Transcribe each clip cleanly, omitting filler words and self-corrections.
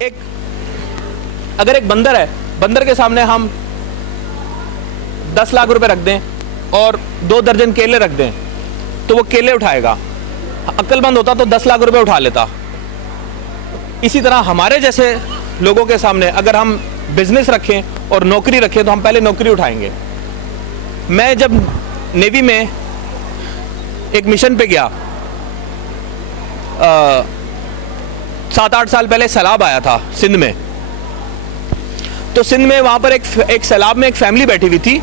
اگر ایک بندر ہے, بندر کے سامنے ہم 10 لاکھ روپے رکھ دیں اور 2 درجن کیلے رکھ دیں تو وہ کیلے اٹھائے گا. عقل مند ہوتا تو 10 لاکھ روپے اٹھا لیتا. اسی طرح ہمارے جیسے لوگوں کے سامنے اگر ہم بزنس رکھیں اور نوکری رکھیں تو ہم پہلے نوکری اٹھائیں گے. میں جب نیوی میں ایک مشن پہ گیا 7-8 سال پہلے سیلاب آیا تھا سندھ میں, تو سندھ میں وہاں پر ایک سیلاب میں ایک فیملی بیٹھی ہوئی تھی.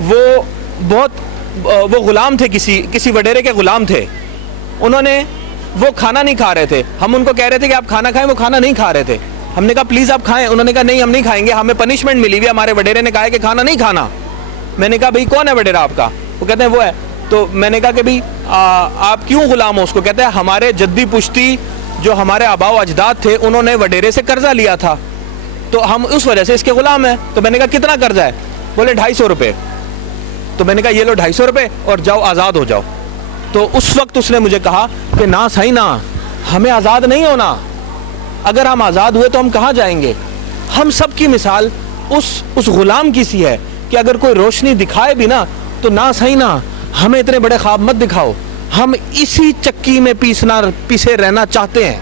وہ غلام تھے, کسی وڈیرے کے غلام تھے. وہ کھانا نہیں کھا رہے تھے. ہم ان کو کہہ رہے تھے کہ آپ کھانا کھائیں, وہ کھانا نہیں کھا رہے تھے. ہم نے کہا پلیز آپ کھائیں. انہوں نے کہا نہیں ہم نہیں کھائیں گے, ہمیں پنشمنٹ ملی ہوئی ہے, ہمارے وڈیرے نے کہا ہے کہ کھانا نہیں کھانا. میں نے کہا بھئی کون ہے وڈیرا آپ کا؟ وہ کہتے ہیں وہ ہے. تو میں نے کہا کہ بھئی آپ کیوں غلام ہو اس کو؟ کہتے ہیں ہمارے جدی پشتی جو ہمارے آباء و اجداد تھے انہوں نے وڈیرے سے قرضہ لیا تھا تو ہم اس وجہ سے اس کے غلام ہیں. تو میں نے کہا کتنا قرضہ ہے؟ بولے 250 روپے. تو میں نے کہا یہ لو 250 روپے اور جاؤ آزاد ہو جاؤ. تو اس وقت اس نے مجھے کہا کہ نہ صحیح نہ, ہمیں آزاد نہیں ہونا. اگر ہم آزاد ہوئے تو ہم کہاں جائیں گے؟ ہم سب کی مثال اس غلام کی سی ہے کہ اگر کوئی روشنی دکھائے بھی نا تو نہ صحیح نہ, ہمیں اتنے بڑے خواب مت دکھاؤ, ہم اسی چکی میں پیسے رہنا چاہتے ہیں.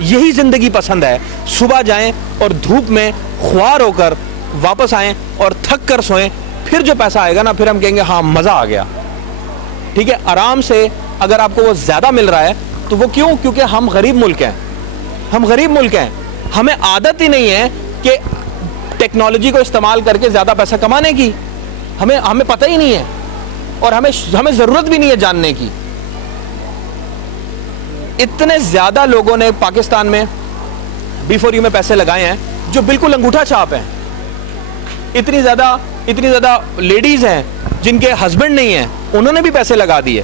یہی زندگی پسند ہے. صبح جائیں اور دھوپ میں خوار ہو کر واپس آئیں اور تھک کر سوئیں, پھر جو پیسہ آئے گا نا پھر ہم کہیں گے ہاں مزہ آ گیا. ٹھیک ہے, آرام سے اگر آپ کو وہ زیادہ مل رہا ہے تو وہ کیوں؟ کیونکہ ہم غریب ملک ہیں. ہم غریب ملک ہیں, ہمیں عادت ہی نہیں ہے کہ ٹیکنالوجی کو استعمال کر کے زیادہ پیسہ کمانے کی. ہمیں پتہ ہی نہیں ہے اور ہمیں ضرورت بھی نہیں ہے جاننے کی. اتنے زیادہ لوگوں نے پاکستان میں B4U میں پیسے لگائے ہیں جو بالکل انگوٹھا چھاپ ہیں. اتنی زیادہ لیڈیز ہیں جن کے ہسبینڈ نہیں ہیں, انہوں نے بھی پیسے لگا دیے.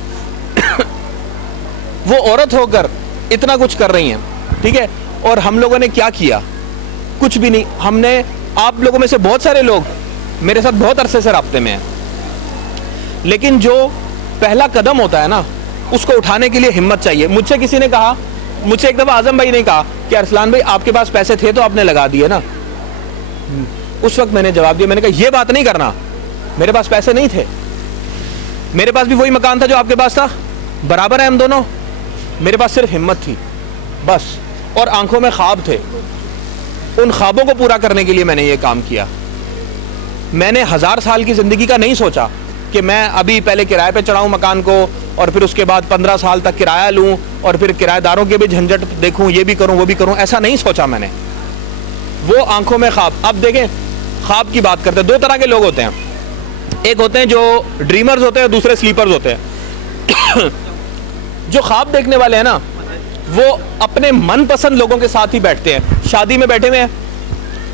وہ عورت ہو کر اتنا کچھ کر رہی ہیں. ٹھیک ہے, اور ہم لوگوں نے کیا کیا؟ کچھ بھی نہیں. ہم نے, آپ لوگوں میں سے بہت سارے لوگ میرے ساتھ بہت عرصے سے رابطے میں ہیں, لیکن جو پہلا قدم ہوتا ہے نا اس کو اٹھانے کے لیے ہمت چاہیے. مجھ سے کسی نے کہا, مجھ سے ایک دفعہ اعظم بھائی نے کہا کہ ارسلان بھائی آپ کے پاس پیسے تھے تو آپ نے لگا دیے نا. اس وقت میں نے جواب دیا, میں نے کہا یہ بات نہیں کرنا, میرے پاس پیسے نہیں تھے, میرے پاس بھی وہی مکان تھا جو آپ کے پاس تھا, برابر ہے ہم دونوں. میرے پاس صرف ہمت تھی بس, اور آنکھوں میں خواب تھے. ان خوابوں کو پورا کرنے کے لیے میں نے یہ کام کیا. میں نے 1000 سال کی زندگی کا نہیں سوچا کہ میں ابھی پہلے کرائے پہ چڑھاؤں مکان کو اور پھر اس کے بعد 15 سال تک کرایہ لوں اور پھر کرایہ داروں کے بھی جھنجٹ دیکھوں, یہ بھی کروں وہ بھی کروں. ایسا نہیں سوچا میں نے. وہ آنکھوں میں خواب. اب دیکھیں, خواب کی بات کرتے ہیں, 2 طرح کے لوگ ہوتے ہیں. ایک ہوتے ہیں جو ڈریمرز ہوتے ہیں, دوسرے سلیپرز ہوتے ہیں. جو خواب دیکھنے والے ہیں نا وہ اپنے من پسند لوگوں کے ساتھ ہی بیٹھتے ہیں. شادی میں بیٹھے ہوئے ہیں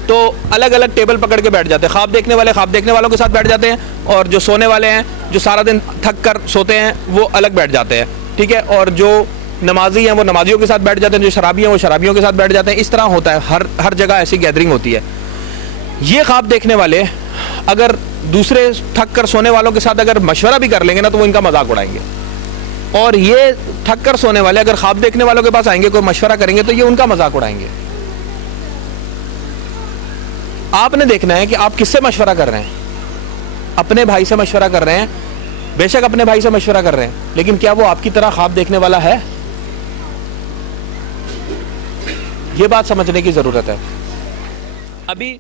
تو الگ الگ ٹیبل پکڑ کے بیٹھ جاتے ہیں. خواب دیکھنے والے خواب دیکھنے والوں کے ساتھ بیٹھ جاتے ہیں, اور جو سونے والے ہیں جو سارا دن تھک کر سوتے ہیں وہ الگ بیٹھ جاتے ہیں. ٹھیک ہے, اور جو نمازی ہیں وہ نمازیوں کے ساتھ بیٹھ جاتے ہیں, جو شرابی ہیں وہ شرابیوں کے ساتھ بیٹھ جاتے ہیں. اس طرح ہوتا ہے, ہر جگہ ایسی گیدرنگ ہوتی ہے. یہ خواب دیکھنے والے اگر دوسرے تھک کر سونے والوں کے ساتھ اگر مشورہ بھی کر لیں گے نا تو وہ ان کا مذاق اڑائیں گے. اور یہ تھک کر سونے والے اگر خواب دیکھنے والوں کے پاس آئیں گے, کوئی مشورہ کریں گے تو یہ ان کا مذاق اڑائیں گے. آپ نے دیکھنا ہے کہ آپ کس سے مشورہ کر رہے ہیں. اپنے بھائی سے مشورہ کر رہے ہیں, بے شک اپنے بھائی سے مشورہ کر رہے ہیں, لیکن کیا وہ آپ کی طرح خواب دیکھنے والا ہے؟ یہ بات سمجھنے کی ضرورت ہے. ابھی